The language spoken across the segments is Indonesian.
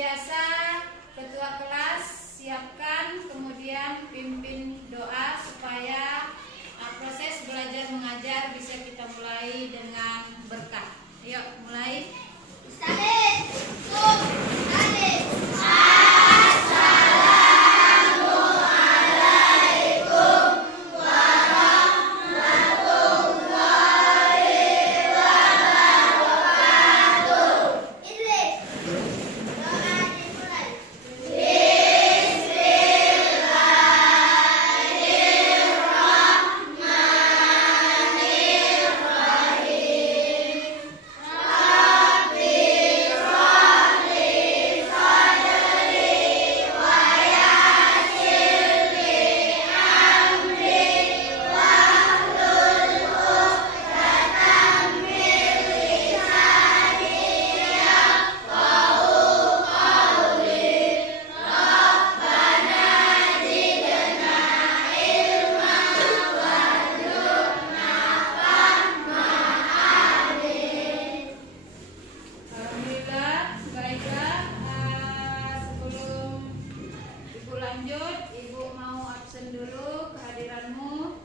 biasa, ketua kelas siapkan, kemudian pimpin doa supaya proses belajar mengajar bisa kita mulai dengan berkah. Ayo mulai. Ibu mau absen dulu kehadiranmu.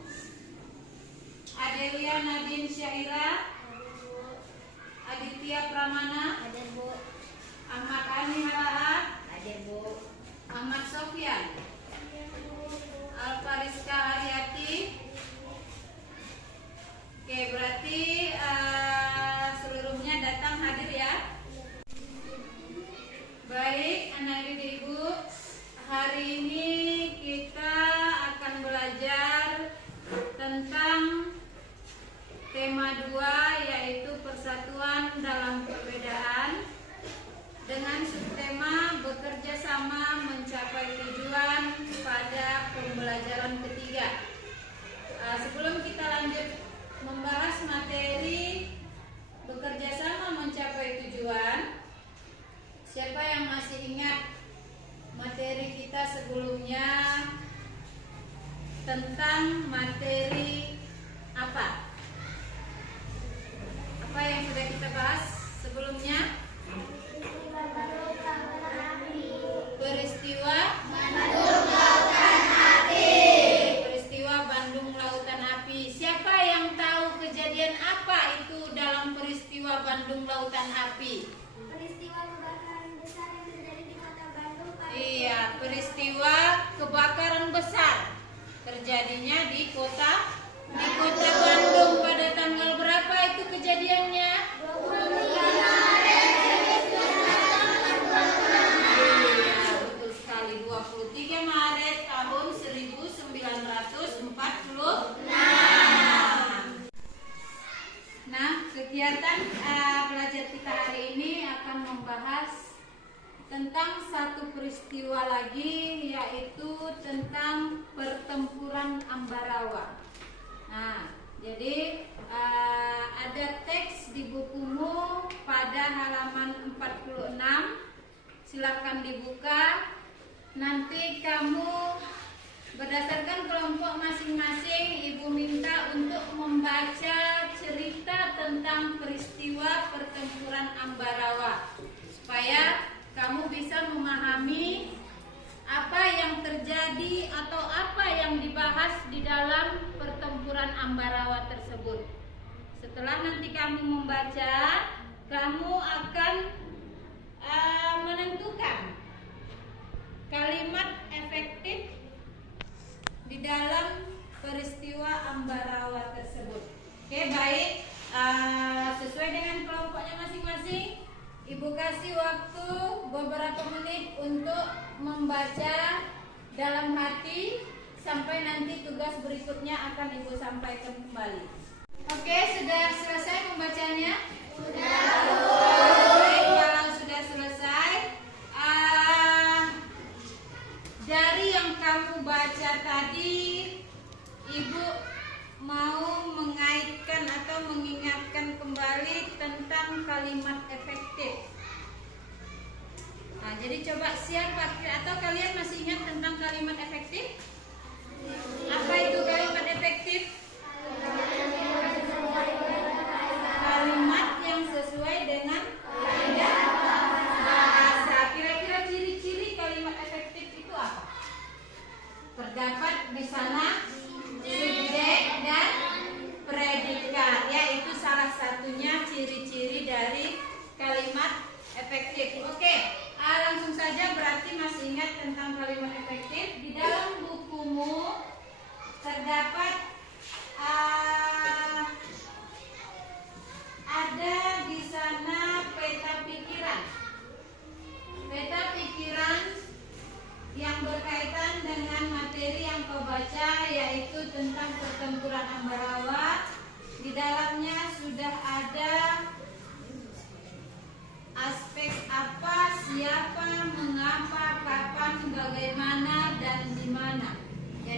Adelia Nadine Syaira, Aditya Pramana, Ada Bu. Ahmad Ani Harahat, Ada Bu. Ahmad Sofyan, Alfariska Haryati. Oke, berarti seluruhnya datang hadir ya. Baik, anak didik ibu, hari ini kita akan belajar tentang tema 2, yaitu persatuan dalam perbedaan, dengan subtema bekerja sama mencapai tujuan pada pembelajaran ketiga. Sebelum kita lanjut membahas materi bekerja sama mencapai tujuan, siapa yang masih ingat materi kita sebelumnya tentang materi apa? Apa yang sudah kita bahas sebelumnya? Peristiwa Bandung Lautan Api. Peristiwa Bandung Lautan Api. Siapa yang tahu kejadian apa itu dalam peristiwa Bandung Lautan Api? Peristiwa kebakaran besar yang terjadi di kota Bandung pada Iya, peristiwa kebakaran besar terjadinya di kota Bandung pada tanggal berapa itu kejadiannya? 23 Maret 1946. Iya, betul sekali, 23 Maret tahun 1946. Nah, kegiatan belajar kita hari ini akan membahas tentang satu peristiwa lagi, yaitu tentang pertempuran Ambarawa. Nah, jadi ada teks di bukumu pada halaman 46. Silakan dibuka. Nanti kamu berdasarkan kelompok masing-masing, Ibu minta untuk membaca cerita tentang peristiwa pertempuran Ambarawa, supaya kamu bisa memahami apa yang terjadi atau apa yang dibahas di dalam pertempuran Ambarawa tersebut. Setelah nanti kamu membaca, kamu akan menentukan kalimat efektif di dalam peristiwa Ambarawa tersebut. Oke, baik. Sesuai dengan kelompoknya masing-masing, Ibu kasih waktu beberapa menit untuk membaca dalam hati sampai nanti tugas berikutnya akan Ibu sampaikan kembali. Oke, sudah selesai membacanya? Sudah. Baik, kalau sudah selesai, dari yang kamu baca tadi, Ibu mau mengaitkan atau mengingatkan kembali tentang kalimat efektif. Nah, jadi coba siapa atau kalian masih ingat tentang kalimat efektif? Apa itu kalimat efektif? Kalimat yang sesuai dengan kaidah bahasa. Kira-kira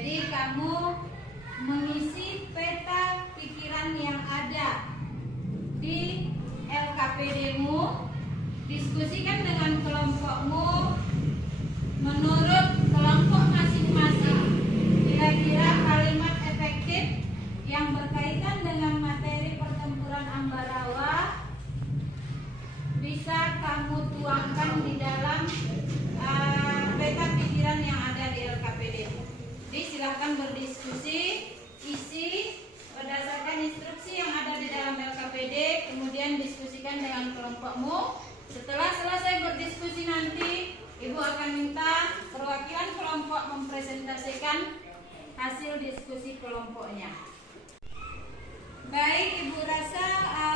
Jadi kamu mengisi peta pikiran yang ada di LKPD-mu, diskusikan dengan kelompokmu menurut kelompok masing-masing. Kira-kira kalimat efektif yang berkaitan dengan materi pertempuran Ambarawa bisa kamu tuangkan di dalam peta pikiran yang ada di LKPD. Jadi silakan berdiskusi, isi berdasarkan instruksi yang ada di dalam LKPD, kemudian diskusikan dengan kelompokmu. Setelah selesai berdiskusi nanti, Ibu akan minta perwakilan kelompok mempresentasikan hasil diskusi kelompoknya. Baik, Ibu rasa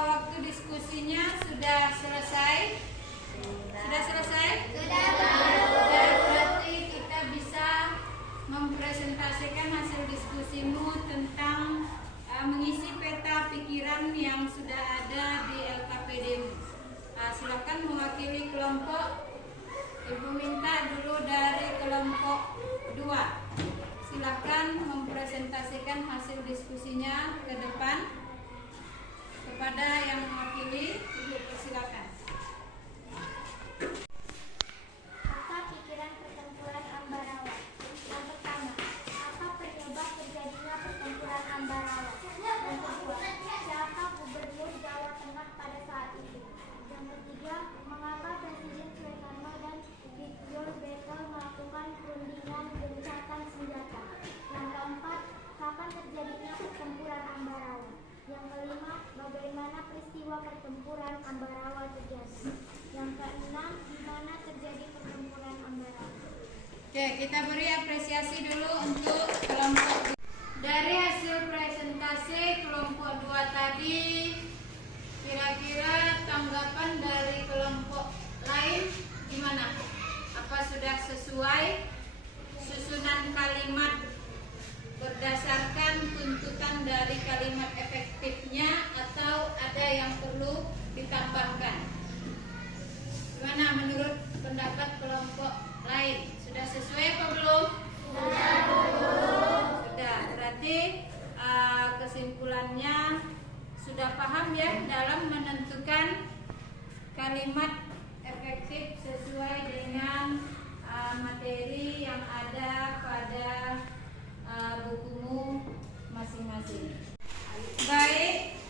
waktu diskusinya sudah selesai. Sudah selesai? Sudah. Berarti kita bisa mempresentasikan hasil diskusimu tentang mengisi peta pikiran yang sudah ada di LKPD. Silakan mewakili kelompok. Ibu minta dulu dari kelompok 2. Silakan mempresentasikan hasil diskusinya ke depan kepada yang mewakili. Ibu persilakan. Apa pikiran pertempuran Ambarawa? Yang pertama, apa penyebab terjadinya pertempuran Ambarawa? Yang kedua, siapa gubernur Jawa Tengah pada saat itu? Yang ketiga, mengapa Presiden Soekarno dan Victor Betel melakukan perundingan gencatan senjata? Yang keempat, kapan terjadinya pertempuran Ambarawa? Yang kelima, bagaimana peristiwa pertempuran Ambarawa terjadi? Yang keenam, di mana terjadi pertempuran Ambarawa? Oke, kita beri apresiasi dulu untuk kelompok. Dari hasil presentasi kelompok 2 tadi, kira-kira tanggapan dari kelompok lain gimana? Apa sudah sesuai susunan kalimat berdasarkan tuntutan dari kalimat efektifnya atau ada yang perlu ditambahkan? Gimana menurut pendapat kelompok lain? Sudah sesuai apa belum? Sudah. Berarti kesimpulannya sudah paham ya dalam menentukan kalimat efektif sesuai dengan materi yang ada pada bukumu masing-masing. Baik,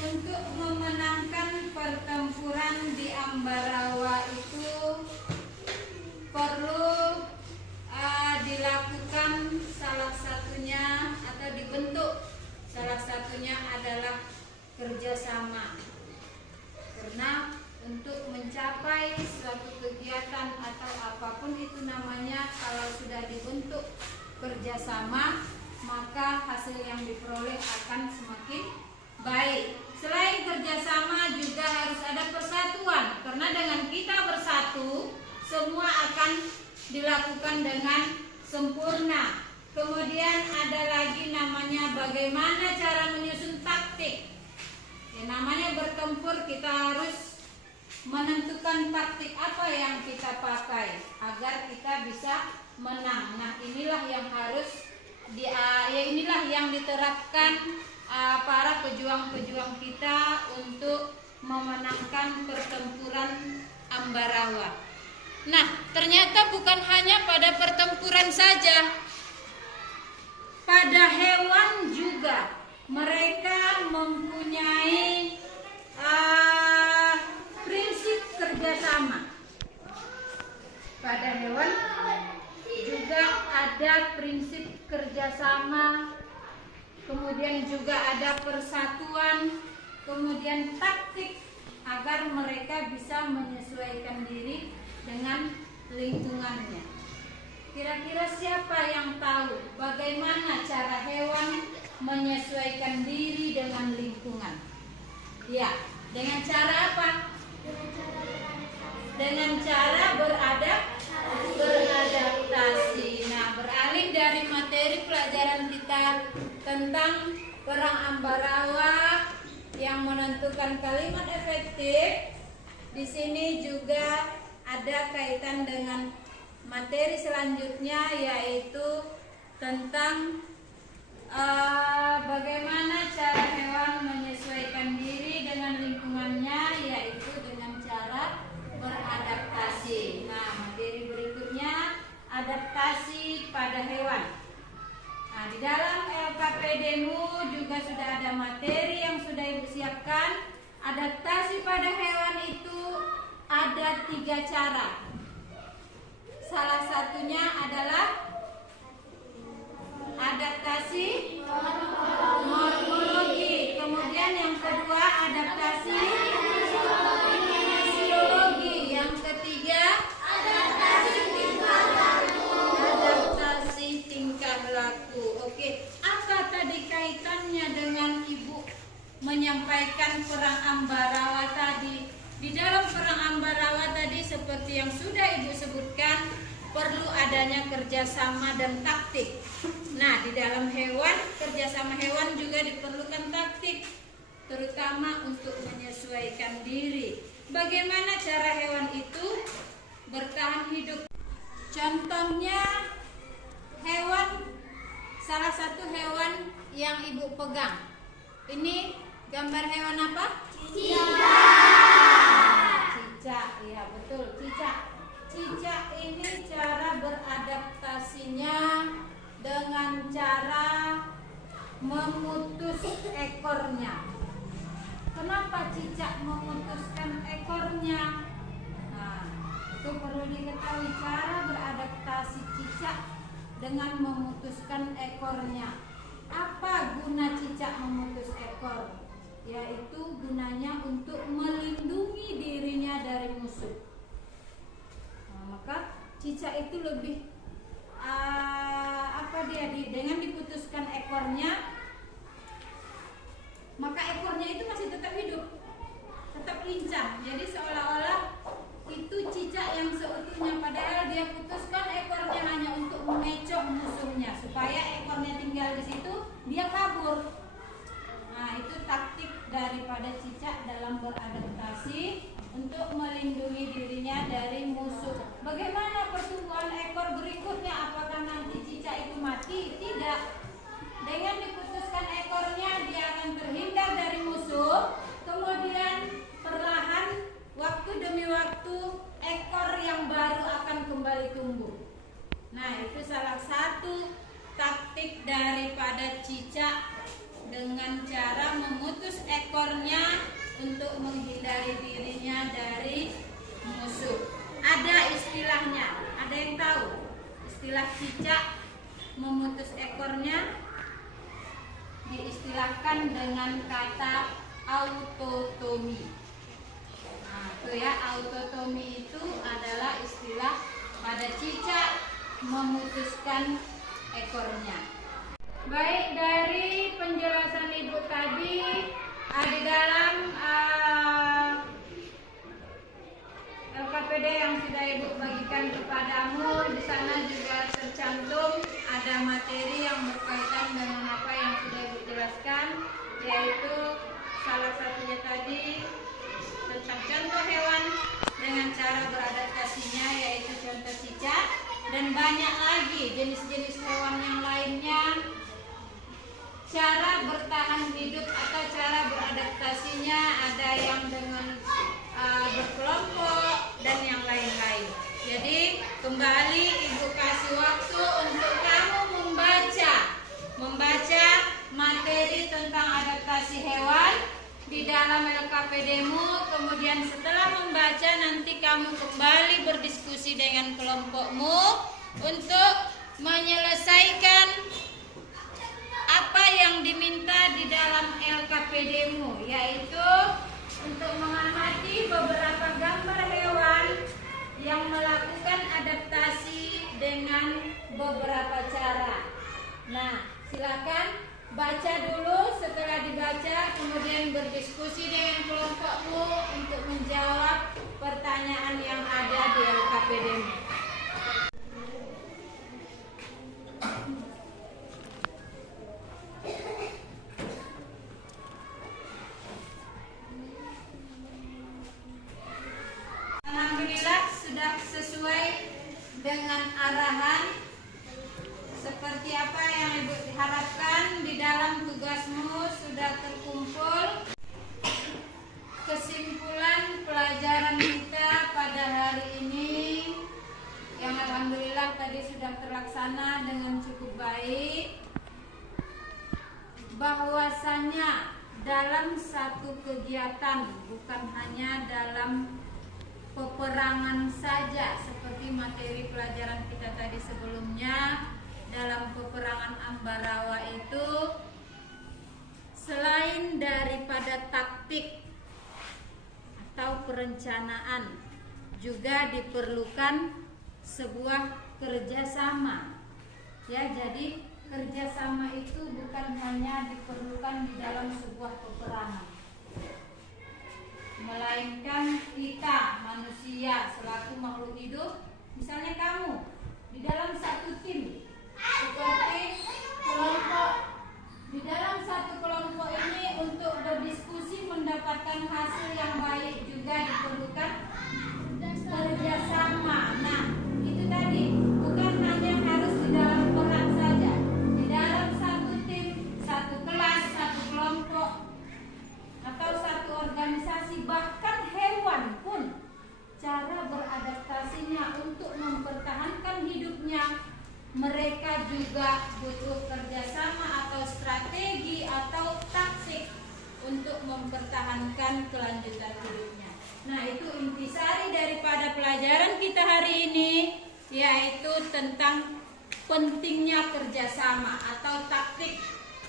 untuk memenangkan pertempuran di Ambarawa itu perlu dilakukan salah satunya atau dibentuk salah satunya adalah kerjasama. Karena untuk mencapai suatu kegiatan atau apapun itu namanya, kalau sudah dibentuk kerjasama, maka hasil yang diperoleh akan semakin baik. Selain kerjasama juga harus ada persatuan, karena dengan kita bersatu semua akan dilakukan dengan sempurna. Kemudian ada lagi namanya bagaimana cara menyusun taktik. Namanya bertempur, kita harus menentukan taktik apa yang kita pakai agar kita bisa menang. Nah, inilah yang harus inilah yang diterapkan para pejuang-pejuang kita untuk memenangkan pertempuran Ambarawa. Nah, ternyata bukan hanya pada pertempuran saja, pada hewan juga mereka mempunyai prinsip kerjasama. Pada hewan juga ada prinsip kerjasama, kemudian juga ada persatuan, kemudian taktik agar mereka bisa menyesuaikan diri dengan lingkungannya. Kira-kira siapa yang tahu bagaimana cara hewan menyesuaikan diri dengan lingkungan? Ya, dengan cara apa? Dengan cara beradaptasi. Nah, beralih dari materi pelajaran kita tentang Perang Ambarawa yang menentukan kalimat efektif, di sini juga ada kaitan dengan materi selanjutnya, yaitu tentang bagaimana cara hewan menyesuaikan diri dengan lingkungannya, yaitu dengan cara beradaptasi. Nah, materi berikutnya adaptasi pada hewan. Nah, di dalam LKPD-mu juga sudah ada materi yang sudah Ibu siapkan. Adaptasi pada hewan itu ada 3 cara. Salah satunya adalah adaptasi morfologi. Kemudian yang kedua adaptasi fisiologi. Yang ketiga adaptasi tingkah laku. Oke, apa tadi kaitannya dengan Ibu menyampaikan perang Ambarawa tadi? Di dalam perang Ambarawa tadi seperti yang sudah Ibu sebutkan, perlu adanya kerjasama dan taktik. Nah, di dalam hewan, kerjasama hewan juga diperlukan taktik, terutama untuk menyesuaikan diri. Bagaimana cara hewan itu bertahan hidup? Contohnya hewan, salah satu hewan yang Ibu pegang. Ini gambar hewan apa? Cicak, iya betul, cicak. Cicak ini cara beradaptasinya dengan cara memutus ekornya. Kenapa cicak memutuskan ekornya? Nah, itu perlu diketahui cara beradaptasi cicak dengan memutuskan ekornya. Apa guna cicak memutus ekor? Yaitu gunanya untuk melindungi dirinya dari musuh. Maka cicak itu lebih dengan diputuskan ekornya, maka ekornya itu masih tetap hidup, tetap lincah. Jadi seolah-olah itu cicak yang seutuhnya, padahal dia putuskan ekornya hanya untuk mengecoh musuhnya supaya ekornya tinggal di situ, dia kabur. Nah, itu taktik daripada cicak dalam beradaptasi untuk melindungi dirinya dari musuh. Bagaimana pertumbuhan ekor berikutnya? Apakah nanti cicak itu mati? Tidak. Dengan diputuskan ekornya, dia akan terhindar dari musuh. Kemudian perlahan, waktu demi waktu, ekor yang baru akan kembali tumbuh. Nah, itu salah satu taktik daripada cicak dengan cara memutus ekornya untuk menghindari dirinya dari musuh. Ada istilahnya, ada yang tahu istilah cicak memutus ekornya? Diistilahkan dengan kata autotomi. Nah, itu ya, autotomi itu adalah istilah pada cicak memutuskan ekornya. Baik, dari penjelasan Ibu tadi, di dalam LKPD yang sudah Ibu bagikan kepadamu, di sana juga tercantum ada materi yang berkaitan dengan apa yang sudah Ibu jelaskan, yaitu salah satunya tadi tentang contoh hewan dengan cara beradaptasinya, yaitu contoh cicak, dan banyak lagi jenis-jenis hewan yang lainnya. Cara bertahan hidup atau cara beradaptasinya ada yang dengan berkelompok dan yang lain-lain. Jadi kembali Ibu kasih waktu untuk kamu membaca materi tentang adaptasi hewan di dalam LKPD-mu. Kemudian setelah membaca, nanti kamu kembali berdiskusi dengan kelompokmu untuk menyelesaikan apa yang diminta di dalam LKPD-mu, yaitu untuk mengamati beberapa gambar hewan yang melakukan adaptasi dengan beberapa cara. Nah, silakan baca dulu. Setelah dibaca, kemudian berdiskusi dengan kelompokmu untuk menjawab pertanyaan yang ada di LKPD-mu. Alhamdulillah sudah sesuai dengan arahan seperti Seperti apa yang Ibu harapkan di dalam tugasmu sudah terkumpul. Kesimpulan pelajaran kita pada hari ini yang alhamdulillah tadi sudah terlaksana dengan cukup baik, bahwasanya dalam satu kegiatan, bukan hanya dalam peperangan saja seperti materi pelajaran kita tadi sebelumnya, dalam peperangan Ambarawa itu selain daripada taktik atau perencanaan, juga diperlukan sebuah kerjasama. Ya, jadi kerjasama itu bukan hanya diperlukan di dalam sebuah peperangan, melainkan kita manusia selaku makhluk hidup, misalnya kamu di dalam satu tim seperti kelompok, di dalam satu kelompok ini untuk berdiskusi mendapatkan hasil yang baik juga diperlukan kerjasama. Nah, itu tadi bukan hanya harus di dalam perang saja, di dalam satu tim, satu kelas, satu kelompok, atau satu organisasi, bahkan hewan pun cara beradaptasinya untuk mempertahankan hidupnya, mereka juga butuh kerjasama atau strategi atau taktik untuk mempertahankan kelanjutan hidupnya. Nah, itu intisari daripada pelajaran kita hari ini, yaitu tentang pentingnya kerjasama atau taktik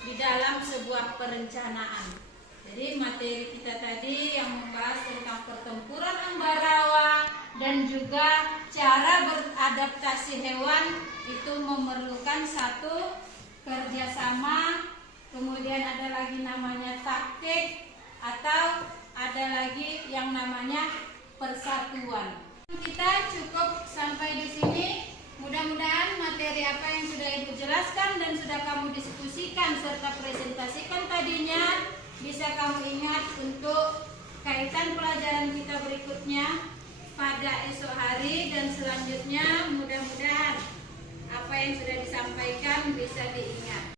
di dalam sebuah perencanaan. Jadi materi kita tadi yang membahas tentang pertempuran Ambarawa dan juga cara beradaptasi hewan itu memerlukan satu kerjasama, kemudian ada lagi namanya taktik, atau ada lagi yang namanya persatuan. Kita cukup sampai di sini. Mudah-mudahan materi apa yang sudah Ibu jelaskan dan sudah kamu diskusikan serta presentasikan tadinya bisa kamu ingat untuk kaitan pelajaran kita berikutnya pada esok hari dan selanjutnya. Mudah-mudahan apa yang sudah disampaikan bisa diingat.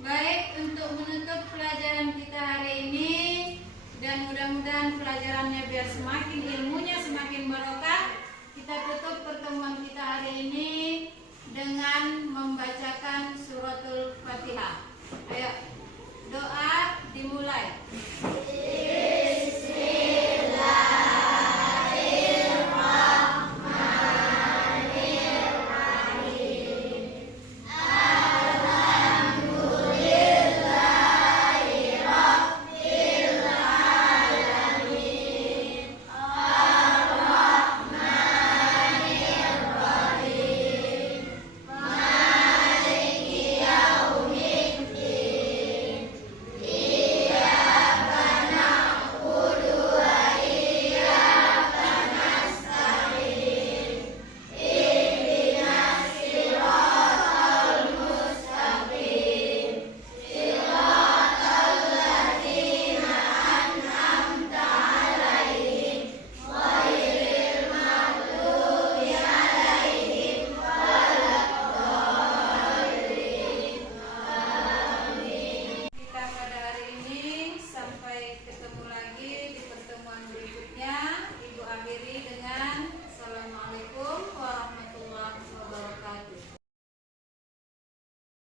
Baik, untuk menutup pelajaran kita hari ini, dan mudah-mudahan pelajarannya biar semakin ilmunya semakin barokah, kita tutup pertemuan kita hari ini dengan membacakan suratul Fatihah. Ayo, doa dimulai. Kita pada hari ini sampai ketemu lagi